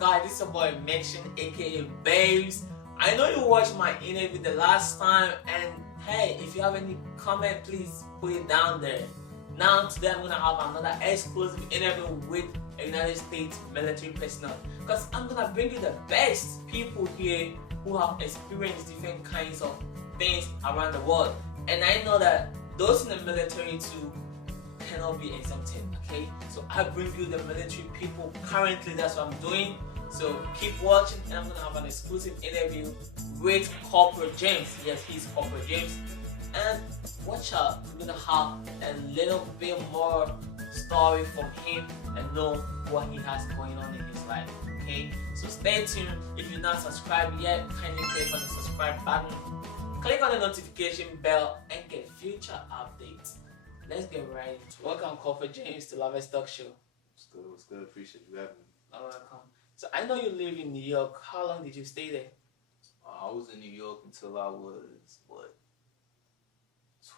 guys, this is your boy Mention, aka Babes. I know you watched my interview the last time, and hey, if you have any comment, please put it down there. Now today I'm gonna have another exclusive interview with a United States military personnel, because I'm gonna bring you the best people here who have experienced different kinds of things around the world. And I know that those in the military too cannot be exempted, okay? So I bring you the military people currently. That's what I'm doing. So keep watching, and I'm gonna have an exclusive interview with Corporal James. Yes, he's Corporal James. And watch out, we're gonna have a little bit more story from him and know what he has going on in his life. Okay? So stay tuned. If you're not subscribed yet, kindly click on the subscribe button. Click on the notification bell and get future updates. Let's get right into it. Welcome, Corporal James, to Love Talk Show. What's good? Appreciate you having me. Welcome. So I know you live in New York. How long did you stay there? I was in New York until I was,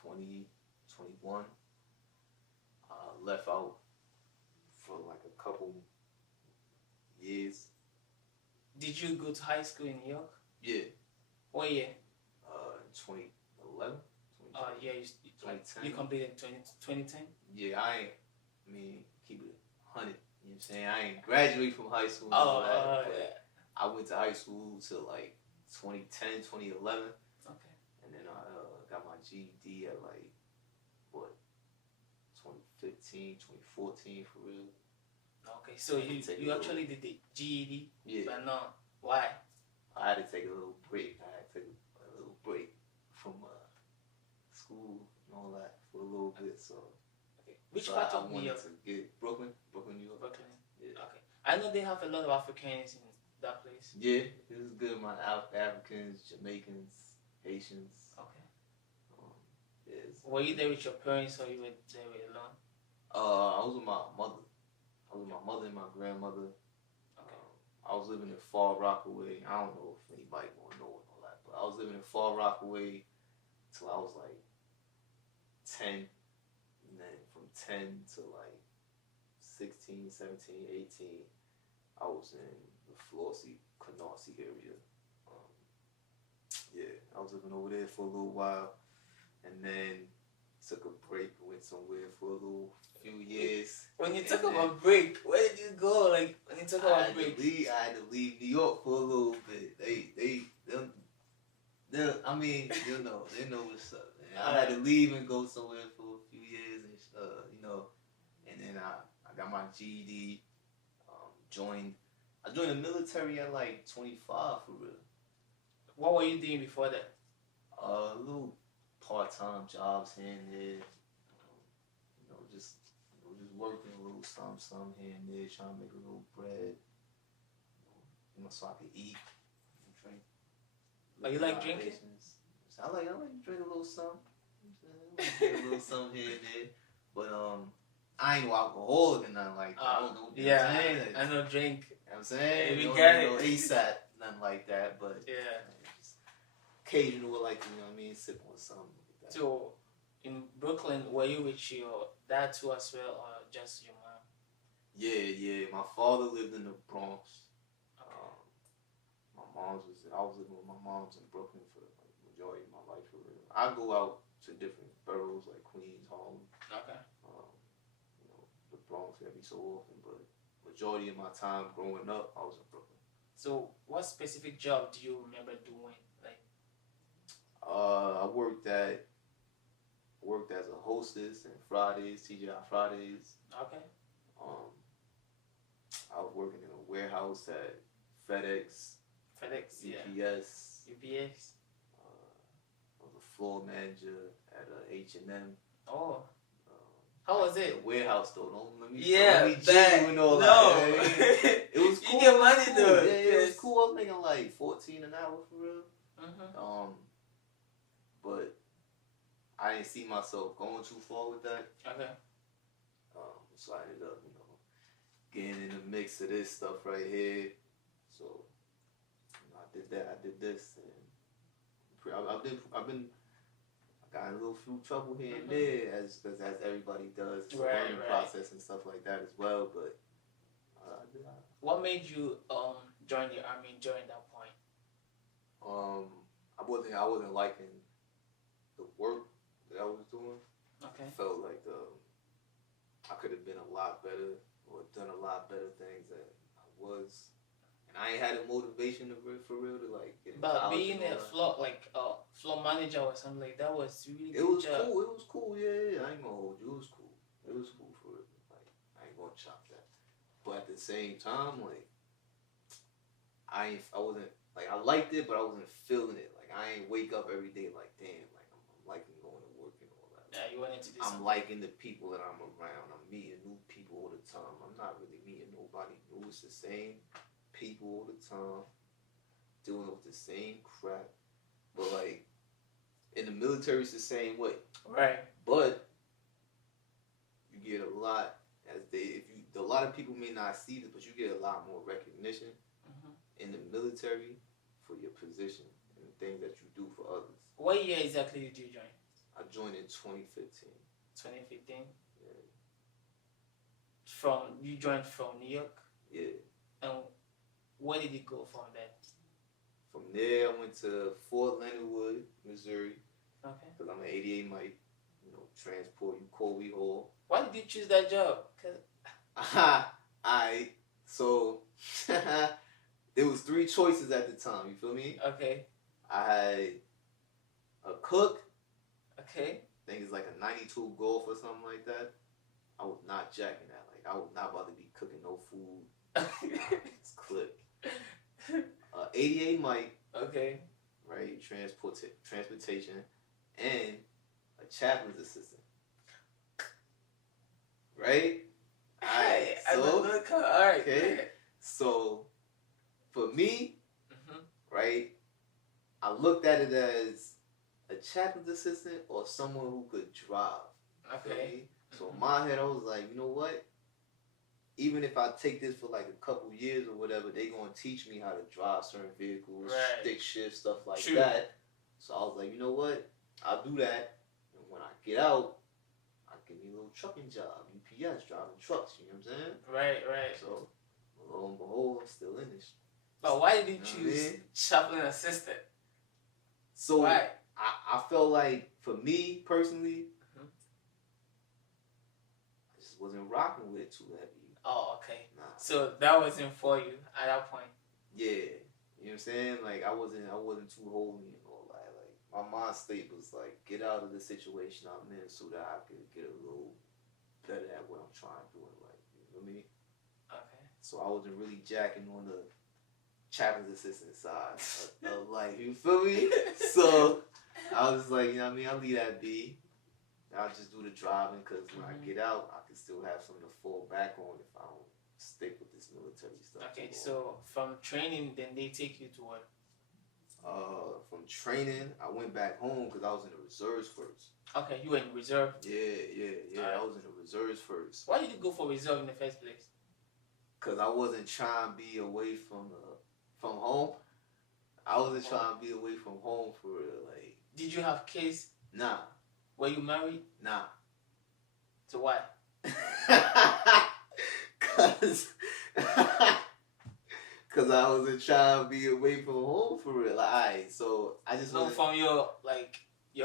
20, 21. I left out for like a couple years. Did you go to high school in New York? Yeah. What year? 2011. Yeah, 2010. You completed 2010? Yeah, keep it 100. You know what I'm saying? I ain't graduated from high school. Yeah. I went to high school till like 2010, 2011. Okay. And then I got my GED at 2015, 2014 for real. Okay, so you actually did the GED? Yeah. But no, why? I had to take a little break. From school and all that for a little bit. So, okay. Which part of New York? To get Brooklyn, New York. Brooklyn. Yeah. Okay. I know they have a lot of Africans in that place. Yeah, it was good. My Africans, Jamaicans, Haitians. Okay. Yes. Were you there with your parents, or you were there alone? I was with my mother. I was with my mother and my grandmother. Okay. I was living in Far Rockaway. I don't know if anybody gonna know and all that, but I was living in Far Rockaway till I was like 10. And then from 10 to like 16, 17, 18, I was in the Florissant, Canarsie area. Yeah, I was living over there for a little while, and then took a break, went somewhere for a few years. When you took a break, where did you go? Like, when you took a break? I had to leave New York for a little bit. They know what's up. I had to leave and go somewhere for a few years, and then I got my GED. I joined the military at like 25 for real. What were you doing before that? Little part-time jobs here and there. Just working a little something here and there, trying to make a little bread. So I could eat and drink. Oh, you like drinking? I like to drink a little something. Drink a little something here and there. But I ain't no alcoholic or nothing like that. I don't know. I know drink. You know what I'm saying? We don't got need it. No ASAP, nothing like that. But yeah, just occasional, like, sipping with something like that. So in Brooklyn, were you with your dad too as well, or just your mom? Yeah. My father lived in the Bronx. Okay. I was living with my mom's in Brooklyn for like the majority of my life for real. I go out to different boroughs like Queens, Harlem. Okay. The Bronx every so often, but majority of my time growing up, I was in Brooklyn. So what specific job do you remember doing? Like, I worked as a hostess and Fridays, TGI Fridays. Okay. I was working in a warehouse at FedEx, UPS. UPS. I was a floor manager at H&M. Oh. How was it? The warehouse though. Don't let me and all that. It was cool. You get money though. Yeah, it was cool. I was making like $14 an hour for real. Mm-hmm. But I didn't see myself going too far with that. Okay. So I ended up, getting in the mix of this stuff right here. So I did that. I did this, and I got in a little few trouble here and there, as everybody does. It's a learning process and stuff like that as well. But What made you join the army during that point? I wasn't liking the work that I was doing. I Okay. felt like I could have been a lot better or done a lot better things than I was, and I ain't had a motivation for real to like get in But college and being all a that. floor manager or something like that was really It good was job. cool. It was cool. Yeah, yeah. I ain't gonna hold you. It was cool. It was cool for real. Like I ain't gonna chop that. But at the same time, like I wasn't like I liked it, but I wasn't feeling it. Like I ain't wake up every day like damn, like I'm liking going to work and all that. Yeah, Like you wanted to do I'm something. liking the people that I'm around. I'm meeting new people all the time. I'm not really meeting nobody new. It's the same people all the time, dealing with the same crap. But like in the military, it's the same way. Right. But you get a lot as they if you a lot of people may not see this, but you get a lot more recognition Mm-hmm. in the military for your position and the things that you do for others. What year exactly did you join? I joined in 2015. 2015. Yeah. You joined from New York, Yeah. and where did you go from there? From there, I went to Fort Leonard Wood, Missouri, Okay. because I'm an 88 Mike. You know, transport you Colby Hall. Why did you choose that job? I so there was three choices at the time. You feel me? Okay. I had a cook. Okay. I think it's like a 92 Golf or something like that. I was not jacking that. Like I was not about to be cooking no food. It's clip. 88 Mike. Okay. Right. Transportation, and a chaplain's assistant. Right. Hey, So alright. okay. So for me, Mm-hmm. right, I looked at it as a chaplain's assistant or someone who could drive. Okay. So in my head, I was like, you know what? Even if I take this for like a couple years or whatever, they gonna teach me how to drive certain vehicles, Right. stick shift, stuff like True. that. So I was like, you know what? I'll do that. And when I get out, I'll give me a little trucking job, UPS, driving trucks. You know what I'm saying? Right. So lo and behold, I'm still in this. But why did you know what I choose mean? chaplain assistant? So Why? I felt like for me personally, Mhm. I just wasn't rocking with it too heavy. Oh, okay. Nah. So that wasn't for you at that point. Yeah. You know what I'm saying? Like I wasn't too holy and all that. Like my mind state was like get out of the situation I'm in so that I could get a little better at what I'm trying to do in life. You know what I mean? Okay. So I wasn't really jacking on the chaplain's assistant side of life. You feel me? So I was just like, you know what I mean? I'll leave that be. I'll just do the driving because when I get out, I can still have something to fall back on if I don't stick with this military stuff. Okay, so from training, then they take you to what? From training, I went back home because I was in the reserves first. Okay, you were in reserve. Yeah. Alright. I was in the reserves first. Why did you go for reserve in the first place? Cause I wasn't trying to be away from home. I wasn't trying to be away from home for real. Like, did you have kids? Nah. Were you married? Nah. So why? Cause I wasn't trying to be away from home for real. Like, alright, so I just no, from your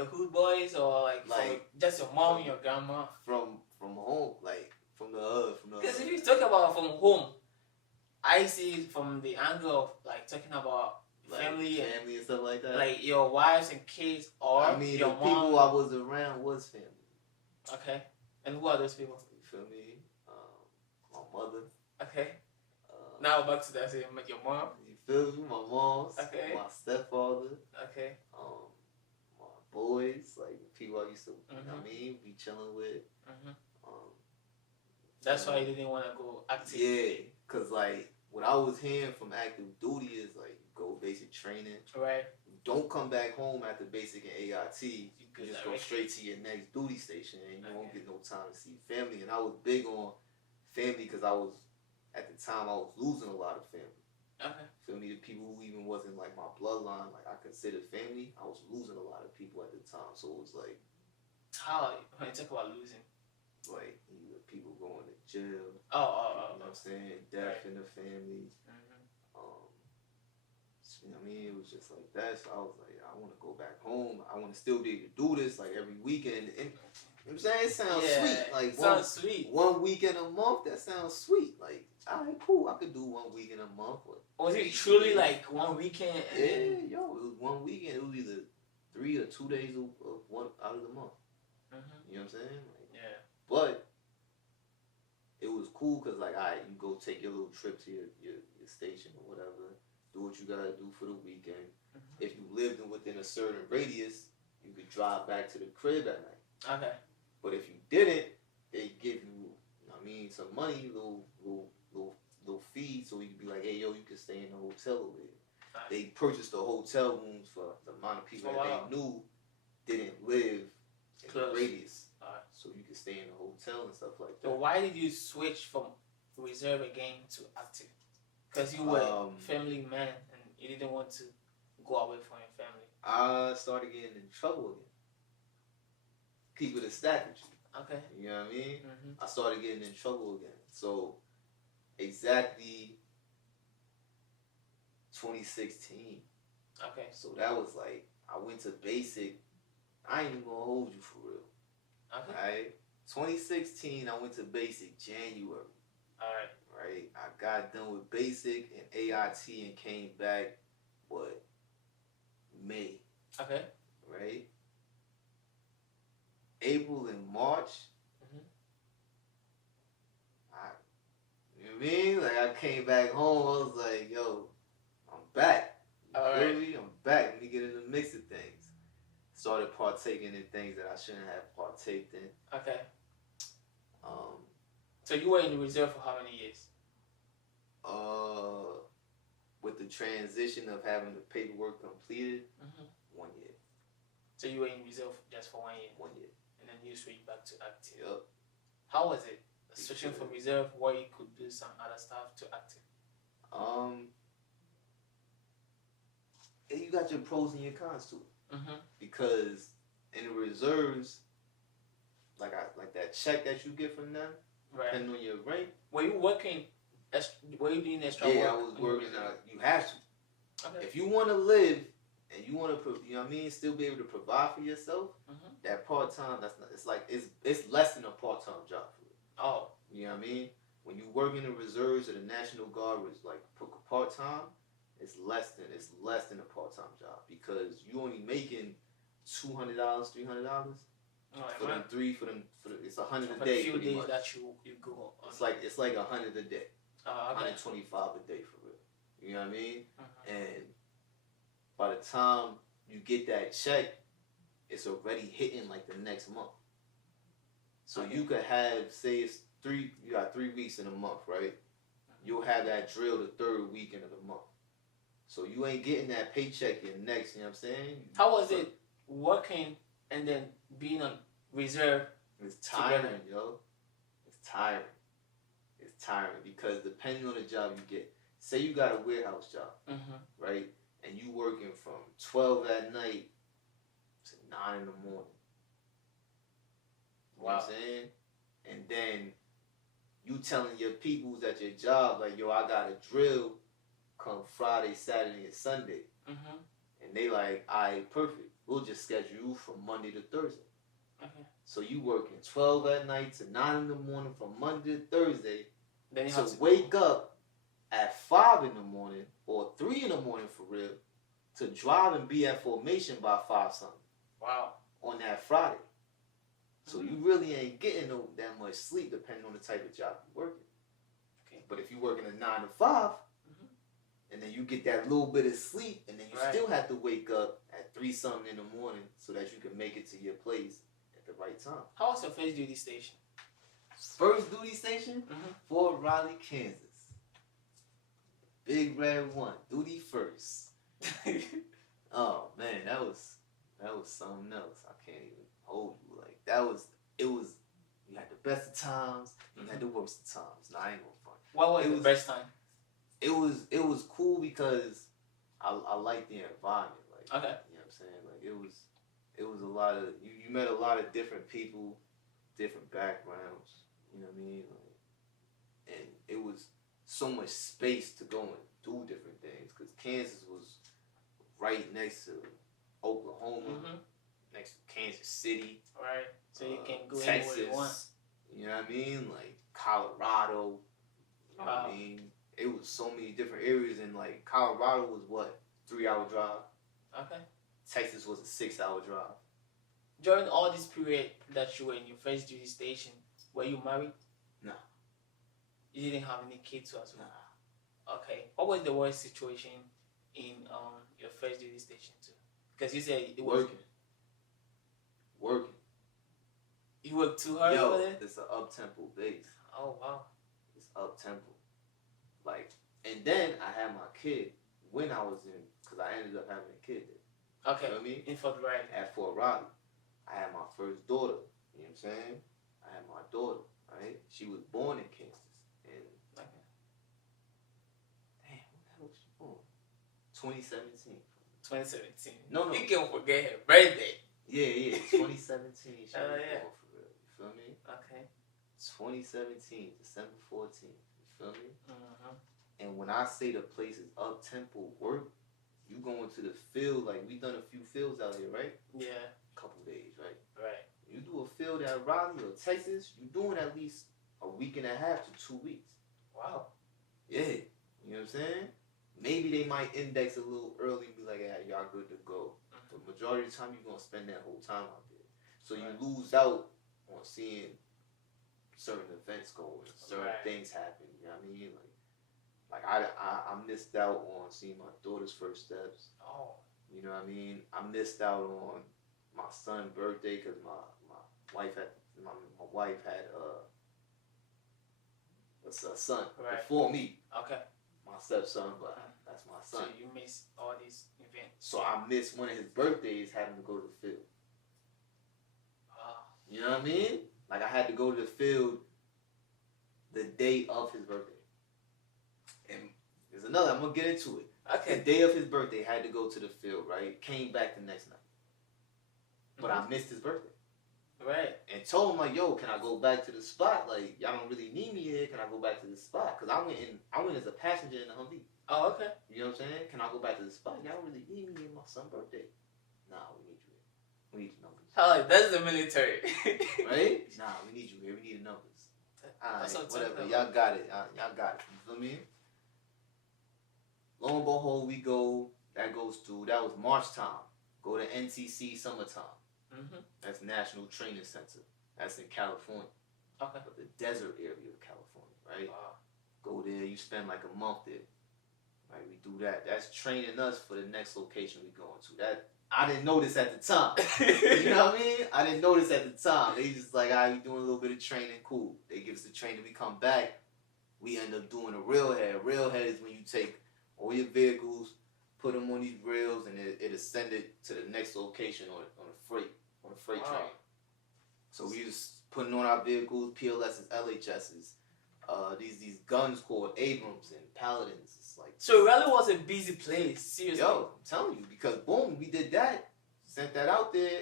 hood boys or like from just your mom and your grandma. From home, like from the hood. Because if you talk about from home, I see it from the angle of like talking about like family and stuff like that. Like your wives and kids, or I mean, your the mom. people I was around was family. Okay, and who are those people? You feel me? My mother. Okay. Now back to that. Say your mom. You feel me? My mom's. Okay. My stepfather. Okay. My boys, like people I used to, you know what I mean, be chilling with. That's why you didn't want to go active. Yeah, cause like what I was hearing from active duty is like go basic training. Right. Don't come back home after basic and AIT. You just go directly straight to your next duty station, and you won't get no time to see family. And I was big on family because at the time I was losing a lot of family. Okay. Feel me? The people who even wasn't like my bloodline, like I considered family, I was losing a lot of people at the time. So it was like, how when you talk about losing, like either people going to jail, Oh. you know what I'm saying, death Right. in the family. Mhm. Um, you know what I mean? It was just like that. So I was like, I want to go back home. I want to still be able to do this like every weekend. And you know what I'm saying? It sounds Yeah, sweet. Like sounds sweet. one weekend a month, that sounds sweet. Like, all right, cool. I could do 1 weekend a month. Or Was it 3 truly days. like one weekend and Yeah, then? yo, it was 1 weekend. It was either 3 or 2 days of one out of the month. Mhm. You know what I'm saying? Like, Yeah. but it was cool because like, all right, you go take your little trip to your station or whatever. Do what you gotta do for the weekend. Mhm. If you lived within a certain radius, you could drive back to the crib at night. Okay. But if you didn't, they give you, I mean, some money, little fee, so you could be like, hey, yo, you can stay in the hotel over here. Nice. They purchased the hotel rooms for the amount of people that they knew didn't live in the radius. So you could stay in the hotel and stuff like that. So why did you switch from reserve again to active? Because you were a family man and you didn't want to go away from your family. I started getting in trouble again. Keep it a stack with you. Okay. You know what I mean? Mm-hmm. I started getting in trouble again. So exactly 2016. Okay. So that was like, I went to basic. I ain't even gonna hold you for real. Okay. Alright? 2016, I went to basic January. Alright. Right? I got done with basic and AIT and came back, what? May. Okay. Right? April and March. Mm-hmm. You know what I mean? Like, I came back home, I was like, yo, I'm back. Really? I'm back. Let me get in the mix of things. Started partaking in things that I shouldn't have partaked in. Okay. So you were in the reserve for how many years? With the transition of having the paperwork completed, 1 year. So you were in reserve just for 1 year? 1 year. And then you switched back to active? Yep. How was it? Switching from reserve where you could do some other stuff to active? You got your pros and your cons to it. Mm-hmm. Because in the reserves, like that check that you get from them, right, depending on your rank. Were you working? Were you doing extra work? Yeah, I was working. You have to. Okay. If you want to live and you want to, you know what I mean, still be able to provide for yourself, that part time, that's not. It's like it's less than a part time job for you. Oh. You know what I mean? When you work in the reserves or the National Guard, which like part time, it's less than a part time job because you only making $200, $300. For them it's $100 a day. For a few days that you go on. It's like $100 a day. Okay. $125 a day for real. You know what I mean? And by the time you get that check, it's already hitting like the next month. So you could have, say it's you got 3 weeks in a month, right? You'll have that drill the third weekend of the month. So you ain't getting that paycheck in next, you know what I'm saying? How was it working and then being on reserve? It's tiring, yo. It's tiring. It's tiring because depending on the job you get, say you got a warehouse job, right? And you working from 12 at night to 9 in the morning. You know what I'm saying? And then you telling your peoples at your job, like, yo, I got a drill come Friday, Saturday, and Sunday. And they like, all right, perfect. We'll just schedule you from Monday to Thursday. So you working 12 at night to 9 in the morning from Monday to Thursday. Then you have to wake up at 5 in the morning or 3 in the morning for real to drive and be at formation by 5 something. Wow. On that Friday. So you really ain't getting that much sleep depending on the type of job you're working. Okay. But if you're working a 9 to 5, and then you get that little bit of sleep, and then you still have to wake up at 3 something in the morning so that you can make it to your place at the right time. How was your first duty station? First duty station? Fort Riley, Kansas. Big Red 1. Duty first. Oh man, that was something else. I can't even hold you. Like you had the best of times, you had the worst of times. Nah, I ain't gonna front. What was the best time? It was cool because I liked the environment. Like, you know what I'm saying? Like it was a lot of you met a lot of different people, different backgrounds. You know what I mean? Like, and it was so much space to go and do different things because Kansas was right next to Oklahoma, next to Kansas City. Right. So you can go Texas, anywhere you want. You know what I mean? Like Colorado. You know what I mean? It was so many different areas, and like Colorado was what, 3-hour drive. Okay. Texas was a 6-hour drive. During all this period that you were in your first duty station, were you married? No. You didn't have any kids as well? Nah. Okay. What was the worst situation in your first duty station too? Because you said it was working. You worked too hard over there? It's an up-tempo base. Oh, wow. It's up-tempo. Like, and then I had my kid when I was in, because I ended up having a kid there. Okay. You know what I mean? In Fort Riley. At Fort Riley. I had my first daughter. You know what I'm saying? I had my daughter, right? She was born in Kansas. And, okay. Damn, when the hell was she born? 2017. 2017. No. You can't forget her birthday. Yeah. 2017. She was yeah. born for real. You feel me? Okay. 2017, December 14th. You feel me? Mm-hmm. And when I say the place is up-tempo work, you go into the field, like we done a few fields out here, right? Yeah. Couple days, right? Right. You do a field at Raleigh or Texas, you're doing at least a week and a half to 2 weeks. Wow. Yeah. You know what I'm saying? Maybe they might index a little early and be like, yeah, y'all good to go. But majority of the time, you're going to spend that whole time out there. So you lose out on seeing certain events go and certain things happen. You know what I mean? Like I missed out on seeing my daughter's first steps. Oh. You know what I mean? I missed out on my son's birthday because my wife had a son before me. Okay. My stepson, but that's my son. So you missed all these events. So I missed one of his birthdays having to go to the field. You know what I mean? Like I had to go to the field the day of his birthday. And there's another, I'm going to get into it. Okay. The day of his birthday, I had to go to the field, right? Came back the next night. But I missed his birthday. Right. And told him, like, yo, can I go back to the spot? Like, y'all don't really need me here. Can I go back to the spot? Because I went as a passenger in the Humvee. Oh, okay. You know what I'm saying? Can I go back to the spot? Y'all don't really need me in my son's birthday. Nah, we need you here. We need your numbers. That's the military. Right? Nah, we need you here. We need the numbers. Alright, whatever. Y'all got it. Y'all got it. You feel me? Lo and behold, we go. That was March time. Go to NTC summertime. Mm-hmm. That's National Training Center. That's in California. Okay. But the desert area of California, right? Wow. Go there. You spend like a month there. Right? We do that. That's training us for the next location we going to. That I didn't notice at the time. You know what I mean? I didn't notice at the time. They just like, all right, we doing a little bit of training. Cool. They give us the training. We come back. We end up doing a railhead. Railhead is when you take all your vehicles, put them on these rails, and it send it to the next location on a freight train. So we just putting on our vehicles, PLSs, LHSs, these guns called Abrams and Paladins. It's like, so it really was a busy place. Seriously. Yo, I'm telling you, because boom, we did that, sent that out there.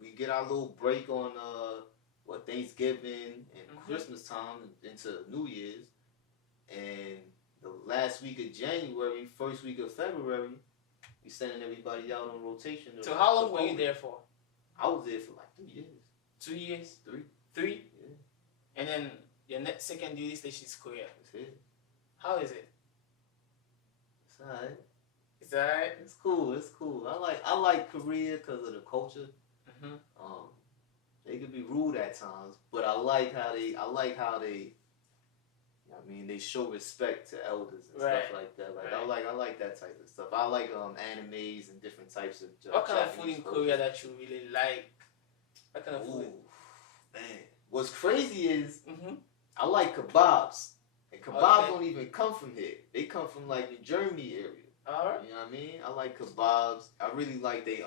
We get our little break on Thanksgiving and Christmas time into New Year's, and the last week of January, first week of February, we sending everybody out on rotation. So how long were you there for? I was there for like 3 years. 2 years? 3. 3? Yeah. And then your next second duty station is Korea. That's it. How is it? It's alright. It's alright? It's cool. It's cool. I like Korea because of the culture. Mm-hmm. They could be rude at times, but I like how they I mean, they show respect to elders and stuff like that. Like I like that type of stuff. I like animes and different types of. What kind of food in Korea that you really like? What kind of food? Man, what's crazy is I like kebabs, and kebabs don't even come from here. They come from like the Germany area. Alright. You know what I mean? I like kebabs. I really like the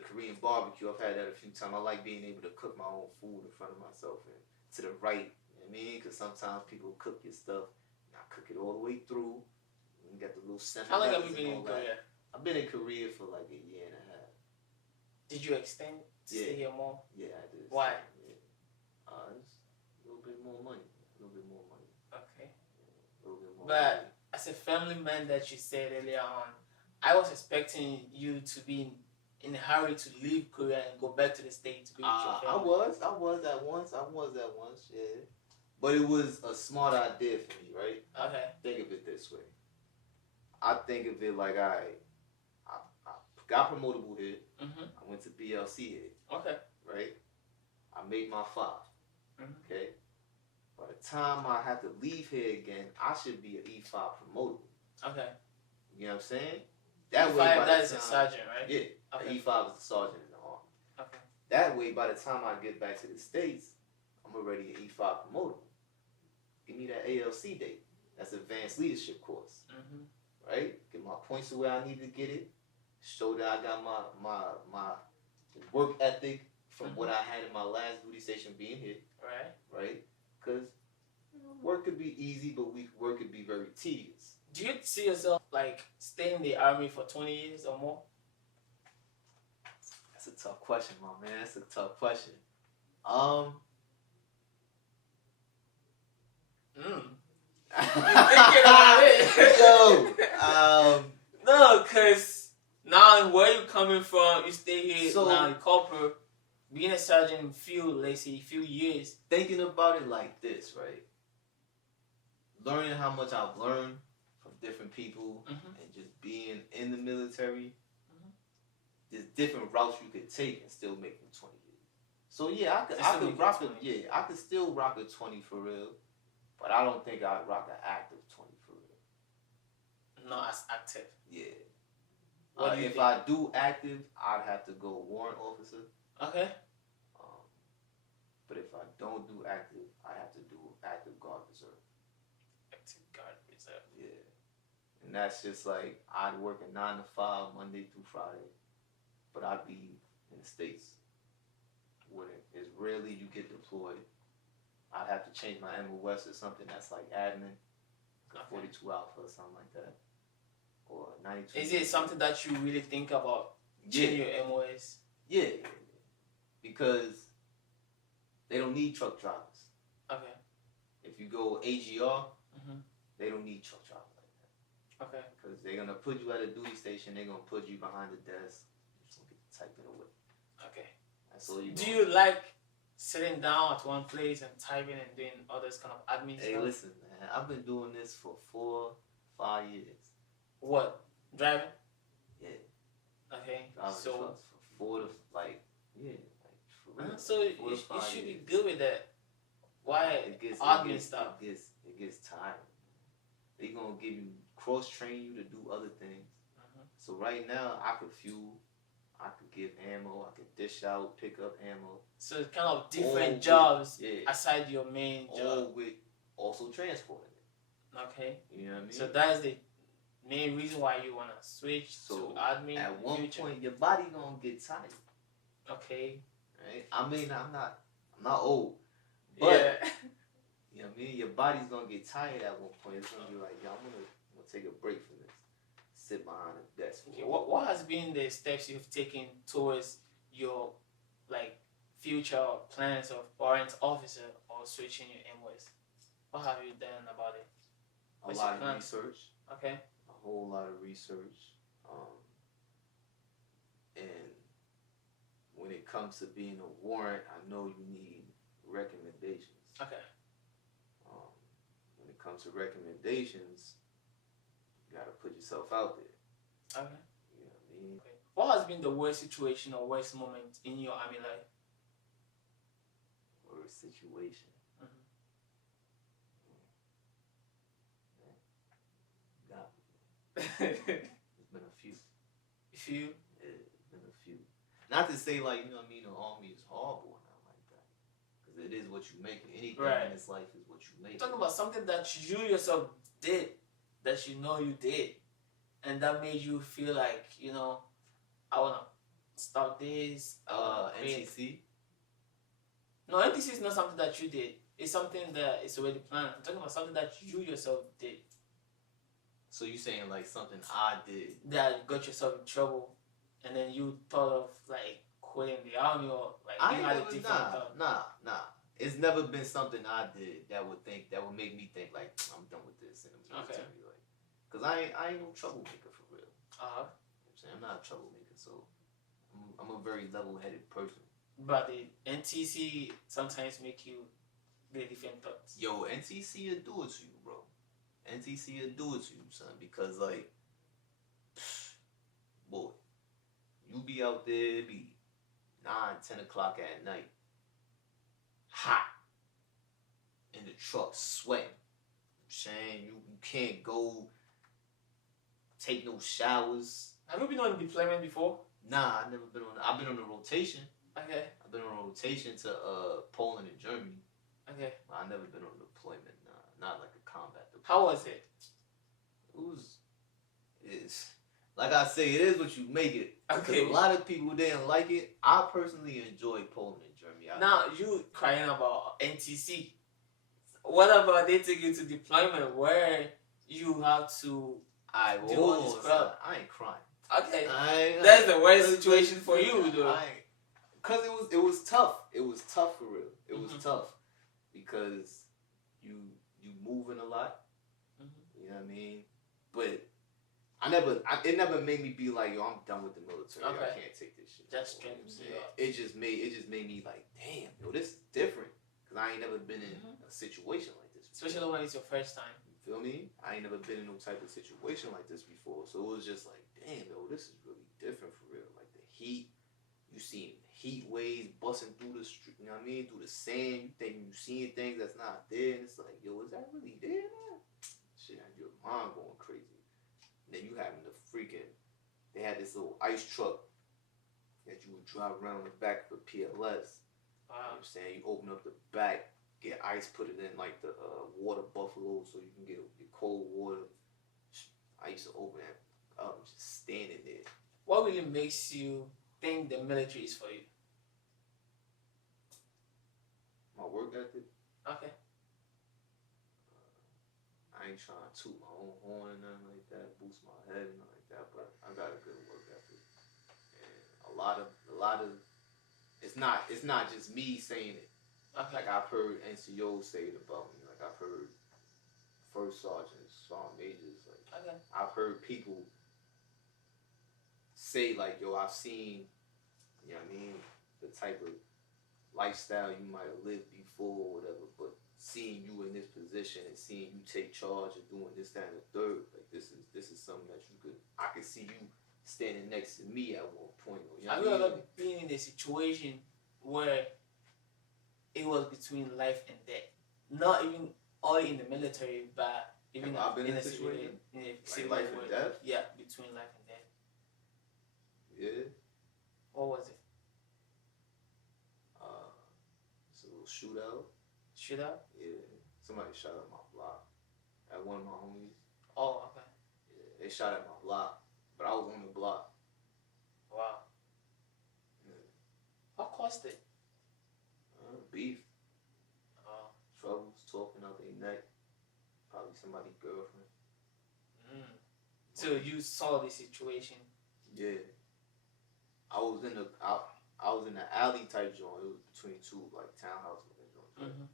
Korean barbecue. I've had that a few times. I like being able to cook my own food in front of myself and to the right. I mean, because sometimes people cook your stuff, and I cook it all the way through. And you got the little semi. How long have you been in Korea? I've been in Korea for like a year and a half. Did you extend to stay here more? Yeah, I did. Why? Yeah. it's a little bit more money. A little bit more money. Okay. A little bit more But money. as a family man that you said earlier on, I was expecting you to be in a hurry to leave Korea and go back to the States to be with your I family. was at once. Yeah. But it was a smart idea for me, right? Okay. Think of it this way. I think of it like I got promotable here. Mm-hmm. I went to BLC here. Okay. Right? I made my 5. Mm-hmm. Okay? By the time I have to leave here again, I should be an E5 promotable. Okay. You know what I'm saying? That E5, way, by that the is time, a sergeant, right? Yeah. Okay. E5 is a sergeant in the army. Okay. That way, by the time I get back to the States, I'm already an E5 promotable. Give me that ALC date. That's advanced leadership course. Mm-hmm. Right? Get my points to where I need to get it. Show that I got my work ethic from what I had in my last duty station being here. Right. Right? Because work could be easy, but work could be very tedious. Do you see yourself like staying in the army for 20 years or more? That's a tough question, my man. That's a tough question. You're thinking about it. Yo, no, cause now where you coming from, you stay here So- now in corporate, being a sergeant let's say few years. thinking about it like this, right? Learning how much I've learned from different people Mhm. and just being in the military, there's different routes you could take and still make them 20 years. So yeah, I could rock a 20. I could still rock a 20 for real, but I don't think I'd rock an active 20 for real. Not as active. Yeah. What do you If think? I do active, I'd have to go warrant officer. Okay. But if I don't do active, I have to do active guard reserve. Active guard reserve. Yeah. And that's just like I'd work a 9 to 5 Monday through Friday, but I'd be in the States. When it's rarely you get deployed. I'd have to change my MOS or something that's like admin, like 42 Alpha or something like that, or 92. Is it something that you really think about changing your MOS? Yeah. Because they don't need truck drivers. Okay. If you go AGR, Mhm. they don't need truck drivers like that. Okay. Because they're going to put you at a duty station, they're going to put you behind the desk, just going to get typing away. Okay. That's all you Do you like sitting down at one place and typing and doing all this kind of admin Hey, stuff? listen, man, I've been doing this for 4-5 years. What? Driving? Yeah. Okay. Driving So trucks for 4 to, like, yeah, like, for real. so like, 4 you to 5 should be years. good with that. Why admin stuff? It gets tiring. They gonna give you cross train you to do other things. So right now I could fuel, I could give ammo, I could dish out, pick up ammo. So it's kind of All different with- jobs yeah, aside your main all job. with also transporting it. Okay. You know what I mean? So that's the main reason why you wanna switch So, to admin. at in one future. point your body gonna get tired. Okay. Right? I mean I'm not old. But Yeah. you know what I mean? Your body's gonna get tired at one point. It's gonna be like, yo, I'm gonna take a break from this. Sit behind a desk. Okay, what has been the steps you've taken towards your like future plans of warrant officer or switching your MOS? What have you done about it? A What's lot your of plan? research. Okay. A whole lot of research. And when it comes to being a warrant, I know you need recommendations. Okay. When it comes to recommendations, you gotta put yourself out there. Okay. You know what I mean? Okay. What has been the worst situation or worst moment in your army life? Worst situation. There's been a few. If you Yeah, there's been a few. Not to say like, you know what I mean, the army is horrible or nothing like that. Because it is what you make it. Anything Right. in this life is what you make talking it. about something that you yourself did, that you know you did, and that made you feel like, you know, I wanna stop this. I wanna quit. NTC? No, NTC is not something that you did. It's something that is already planned. I'm talking about something that you yourself did So you saying like something I did? that got yourself in trouble, and then you thought of like quitting the army or like I you ain't had a never, different thought. nah. it's never been something I did that would make me think like I'm done with this in the military. Okay. Like, cause I ain't no troublemaker for real. Uh-huh. You know what I'm saying? I'm not a troublemaker, so I'm a very level-headed person. But the NTC sometimes make you get different thoughts. Yo, NTC will do it to you, bro. NTC will do it to you, son, because like, boy, you be out there, it be 9, 10 o'clock at night, hot, in the truck, sweating. I'm saying you can't go take no showers. Have you been on deployment before? Nah, I've never been on. I've been on a rotation. Okay. I've been on a rotation to Poland and Germany. Okay. I've never been on a deployment. Nah, not like a combat deployment. How was it? It's like I say, it is what you make it. Okay. Because a lot of people didn't like it. I personally enjoyed Poland and Germany. Now you crying about NTC. What about they take you to deployment where you have to do all this crap? I ain't crying. Okay. That's the worst situation for you, though. Cause it was tough. It was tough for real. It was tough because you moving a lot. You know what I mean? But it never made me be like, yo, I'm done with the military. Okay. I can't take this shit. Just straight up. It just made me like, damn, yo, this is different. Cause I ain't never been in a situation like this before. Especially when it's your first time. You feel me? I ain't never been in no type of situation like this before. So it was just like, damn, yo, this is really different for real. Like the heat, you seeing heat waves busting through the street, you know what I mean? Through the sand, you think you seeing things that's not there, and it's like, yo, is that really there now? Shit, had your mind going crazy. And then you having the freaking, they had this little ice truck that you would drive around the back of a PLS. You know what I'm saying? You open up the back, get ice, put it in like the water buffalo so you can get your cold water. I used to open it up, just standing there. What really makes you think the military is for you? My work ethic. Okay. I ain't trying to toot my own horn or nothing like that, boost my head and nothing like that, but I got a good work ethic. And a lot of it's not just me saying it. Okay. Like I've heard NCOs say it about me. Like I've heard first sergeants, sergeant majors. Like Okay. I've heard people say like, yo, I've seen, you know what I mean, the type of lifestyle you might have lived before or whatever, but seeing you in this position and seeing you take charge of doing this, that, and the third, like this is something that I could see you standing next to me at one point. You know Have you ever been in a situation where it was between life and death? Not even only in the military, but even in a situation, in a civil life and death? Yeah, between life and death. Yeah. What was it? It's a little shootout. Shootout? Yeah. Somebody shot at my block. At one of my homies. Oh, okay. Yeah, they shot at my block, but I was on the block. Wow. Yeah. What caused it? Beef. Oh. Troubles, talking out their neck. Probably somebody's girlfriend. So you saw the situation? Yeah. I was in the alley type joint. It was between two like townhouses and joints. Right?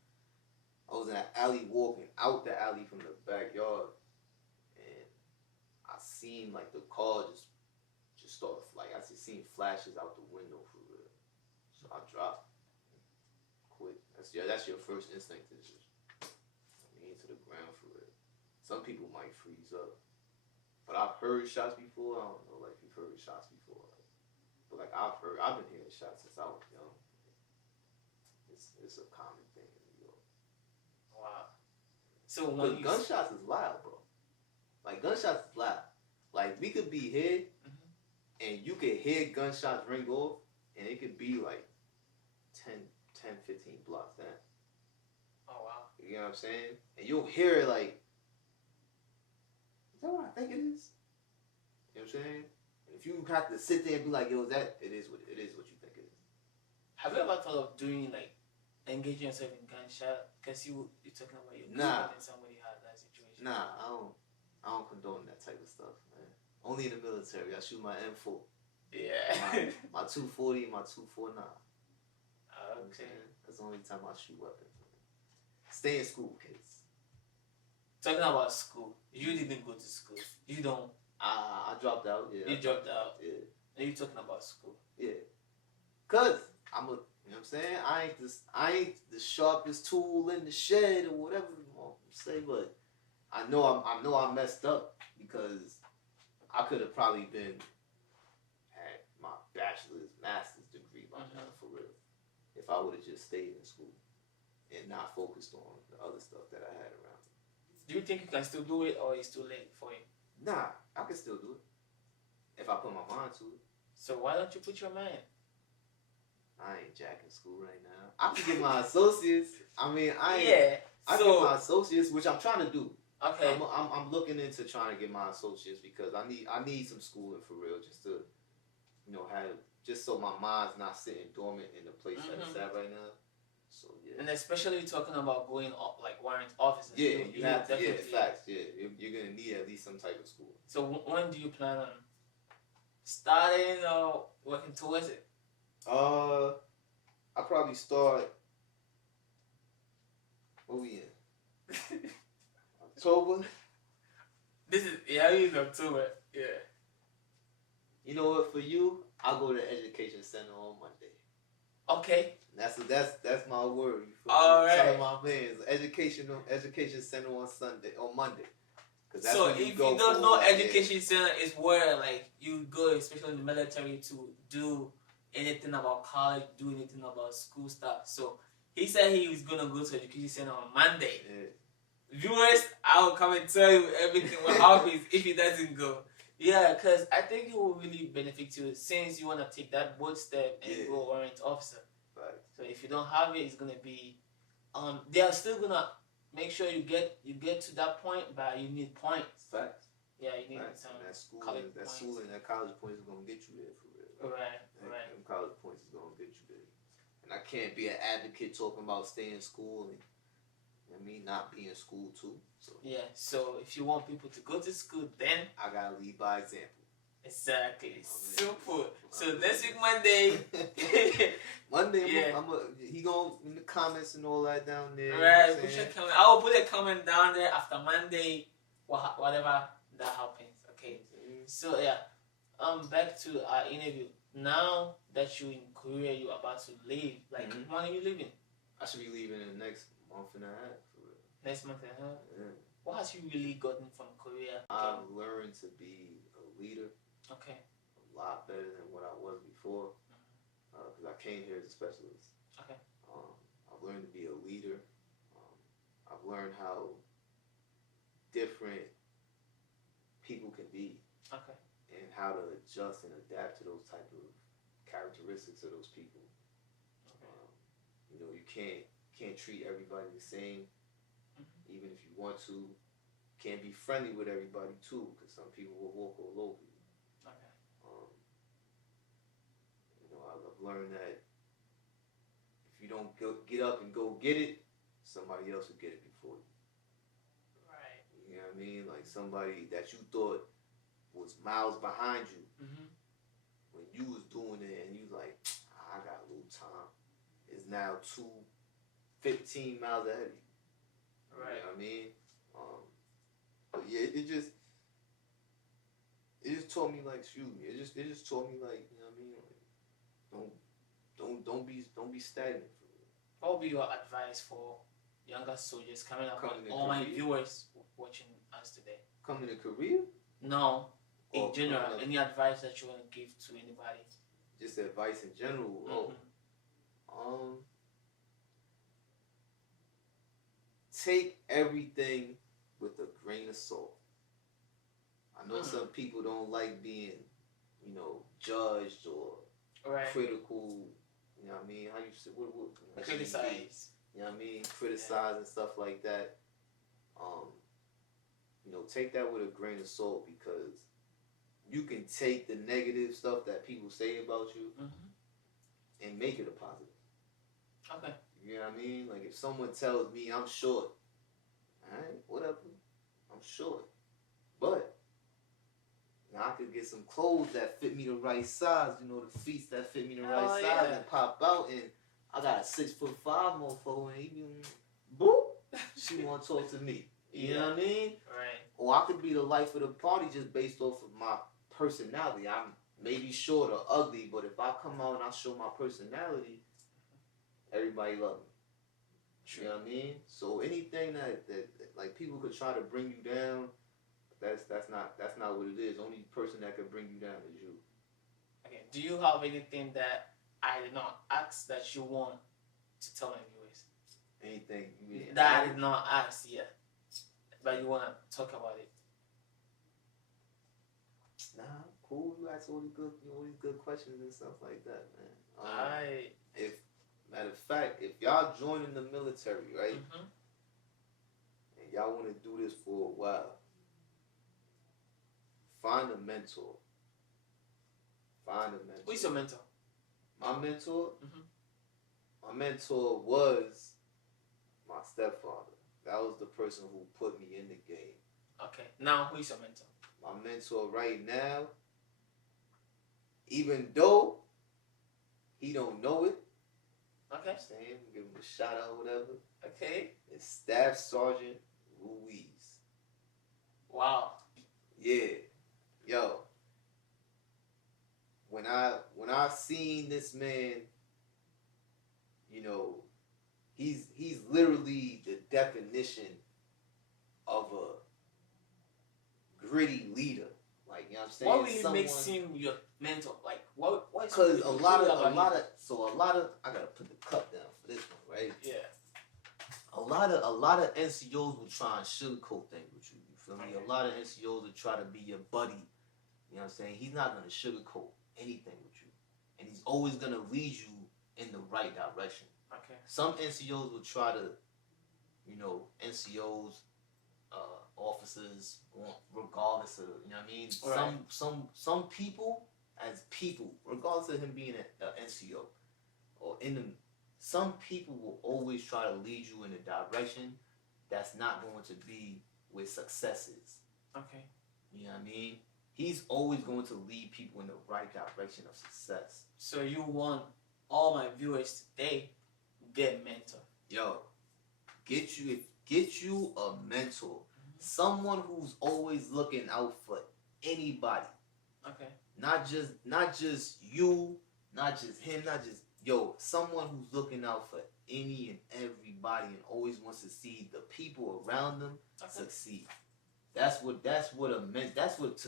I was in an alley walking out the alley from the backyard, and I seen like the car just start like I just seen flashes out the window for real. So I dropped, quit. That's your first instinct to just to the ground for real. Some people might freeze up, but I've heard shots before. I don't know, like you've heard shots before, but like I've been hearing shots since I was young. It's a common thing in New York. Wow. So when gunshots is loud, bro. Like gunshots is loud. Like we could be here, and you could hear gunshots ring off, and it could be like 10, 15 blocks down. Oh wow. You know what I'm saying? And you'll hear it like, is that what I think it is? You know what I'm saying? And if you have to sit there and be like, yo, it is what you think it is. Have you ever thought of doing like engaging yourself in gunshot? Because you're talking about your Nah. and somebody had that situation. Nah, I don't condone that type of stuff, man. Only in the military. I shoot my M4. Yeah. My 240, my 249. Okay. That's the only time I shoot weapons. Stay in school, kids. Talking about school, you didn't go to school. You don't. I dropped out. Yeah. You dropped out. Yeah. Are you talking about school? Yeah. Cause I'm a, you know what I'm saying? I ain't the sharpest tool in the shed or whatever you want to say, but I know I messed up because I could have probably been had my bachelor's, master's degree by now for real. If I would have just stayed in school and not focused on the other stuff that I had around me. Do you think you can still do it, or it's too late for you? Nah, I can still do it if I put my mind to it. So why don't you put your mind? I ain't jacking school right now. I can get my associates. I mean, I get my associates, which I'm trying to do. Okay. I'm looking into trying to get my associates because I need some schooling for real, just to, you know, have, just so my mind's not sitting dormant in the place that it's at right now. So yeah. And especially talking about going up, like warrant officers. Yeah, you have to. Yeah, facts. Yeah, you're gonna need at least some type of school. So when do you plan on starting or working towards it? I probably start. What we in? October. This is in October. Yeah. You know what? For you, I'll go to the education center on Monday. Okay. That's my word. All right. Telling my man, education center on Monday. So if you don't know, education center is where like you go, especially in the military, to do anything about college, do anything about school stuff. So he said he was gonna go to education center on Monday. Yeah. Viewers, I will come and tell you everything what happens if he doesn't go. Yeah, because I think it will really benefit you since you want to take that bold step and go warrant officer. Right. So if you don't have it, it's gonna be, they are still gonna make sure you get to that point, but you need points. Facts. Yeah, you need Facts. some And that school, that college points is gonna get you there for real. Right. Them college points is gonna get you there. And I can't be an advocate talking about staying in school and me not be in school too. So yeah. So if you want people to go to school, then I gotta lead by example. Exactly. Simple. So next week Monday. Monday, yeah. He gonna in the comments and all that down there. Right. Put your comment. I will put a comment down there after Monday, whatever that happens. Okay. Mm-hmm. So yeah, back to our interview. Now that you're in Korea, you're about to leave. Like, when are you leaving? I should be leaving in the next month and a half. Next month and a half. Yeah. What has you really gotten from Korea? I've learned to be a leader. Okay. A lot better than what I was before. Because I came here as a specialist. Okay. I've learned to be a leader. I've learned how different people can be. Okay. And how to adjust and adapt to those type of characteristics of those people. Okay. You know, you can't treat everybody the same. Even if you want to, can't be friendly with everybody too, because some people will walk all over you. Okay. You know, I've learned that if you don't get up and go get it, somebody else will get it before you. Right. You know what I mean? Like somebody that you thought was miles behind you, when you was doing it and you like, I got a little time, is now 15 miles ahead of you. Right. You know what I mean? But yeah, it just taught me like, excuse me, it just taught me like, you know what I mean? Like, don't be stagnant. What would be your advice for younger soldiers coming up? All my viewers watching us today. Coming to Korea? No, in general, any advice that you want to give to anybody? Just advice in general. Take everything with a grain of salt. I know some people don't like being, you know, judged or critical. You know what I mean? How you say what criticize? You know what I mean? Criticize and stuff like that. You know, take that with a grain of salt because you can take the negative stuff that people say about you and make it a positive. Okay. You know what I mean? Like if someone tells me I'm short, alright, whatever. I'm short. But now I could get some clothes that fit me the right size, you know, the feet that fit me the right size and pop out and I got a 6'5" motherfucker, and he be boop. She want to talk to me. You know what I mean? Right. Or I could be the life of the party just based off of my personality. I'm maybe short or ugly, but if I come out and I show my personality, everybody love me. True. You know what I mean? So anything that like people could try to bring you down, that's not what it is. Only person that could bring you down is you. Okay. Do you have anything that I did not ask that you want to tell my viewers? Anything you mean? That I did not ask yet, but you want to talk about it? Nah, cool. You ask all these good questions and stuff like that, man. If matter of fact, if y'all joining the military, right, and y'all want to do this for a while, find a mentor. Who's your mentor? My mentor? My mentor was my stepfather. That was the person who put me in the game. Okay. Now, who is your mentor? My mentor right now, even though he don't know it, okay, I'm saying, give him a shout out, whatever. Okay. It's Staff Sergeant Ruiz. Wow. Yeah. Yo. When I seen this man, you know, he's literally the definition of a gritty leader. Like, you know what I'm saying? What really makes him your mentor? Like, what? Because a lot of I gotta put the cup down for this one, right? Yeah. A lot of NCOs will try and sugarcoat things with you. You feel me? A lot of NCOs will try to be your buddy. You know what I'm saying? He's not gonna sugarcoat anything with you, and he's always gonna lead you in the right direction. Okay. Some NCOs will try to, you know, NCOs, officers, regardless of, you know what I mean. Right. Some people, as people, regardless of him being an NCO or in the, some people will always try to lead you in a direction that's not going to be with successes. Okay. You know what I mean? He's always going to lead people in the right direction of success. So you want all my viewers today get a mentor. Yo, get you a mentor. Someone who's always looking out for anybody. Okay. Not just you, not just him, not just someone who's looking out for any and everybody and always wants to see the people around them succeed. That's what to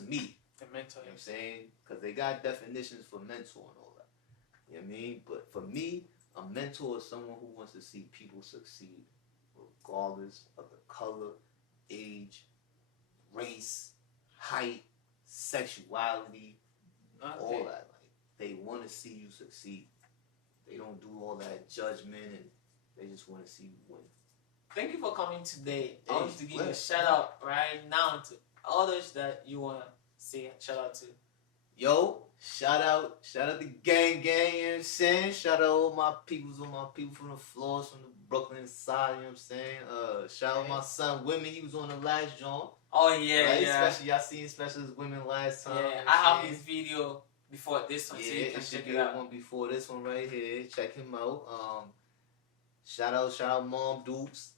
me. A mentor. You know what I'm saying? Because they got definitions for mentor and all that. You know what I mean? But for me, a mentor is someone who wants to see people succeed, regardless of the color, age, race, height, sexuality, all that. Like, they want to see you succeed. They don't do all that judgment, and they just want to see you win. Thank you for coming today. I want to give you a shout out right now to others that you want to say a shout out to. Yo, shout out the gang, you know what I'm saying? Shout out all my people from the floors, from the Brooklyn side, you know what I'm saying? Shout out my son, Women, he was on the last joint. Oh, yeah, right? yeah. Especially, y'all seen Special as Women last time. Yeah, you know I have his video before this one, so you can check it out. One before this one right here. Check him out. Shout out Mom Dukes.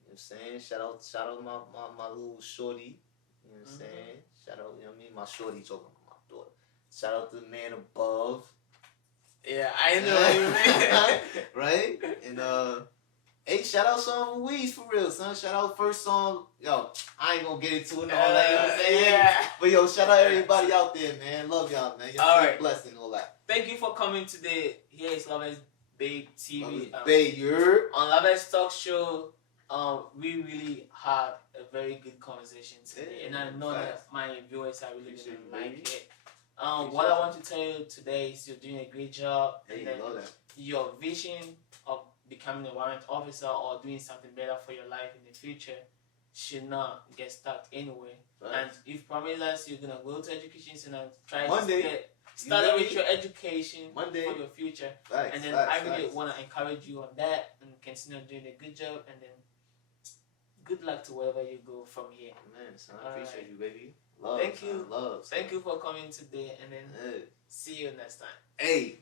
You know what I'm saying? Shout out my little shorty. You know what I'm saying? Shout out, you know what I mean? My shorty talking about my daughter. Shout out to the man above. Yeah, I know what you mean. Right? And hey, shout out Song Louise for real, son. Shout out first song. Yo, I ain't gonna get into it and all that, you know what I'm saying? Yeah. But yo, shout out everybody out there, man. Love y'all, man. Y'all all blessed and all that. Thank you for coming today. Here is Love's Babe TV. On Love's Talk Show, we really had a very good conversation today. And I know that my viewers are really going to like it. What I want to tell you today is you're doing a great job. And then your vision of becoming a warrant officer or doing something better for your life in the future should not get stuck anywhere. And you've promised us you're going to go to education center and try to get started with your education for your future. And then I really want to encourage you on that and continue doing a good job. And then good luck to wherever you go from here. Man, son, I appreciate you, baby. Love, thank you. Love. Thank you for coming today. And then see you next time. Hey,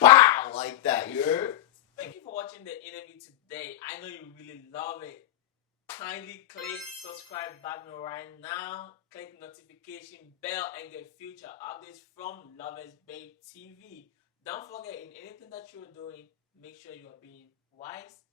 pow! Like that, you heard? Thank you for watching the interview today. I know you really love it. Kindly click subscribe button right now. Click notification bell and get future updates from Lovers Babe TV. Don't forget, in anything that you're doing, make sure you are being wise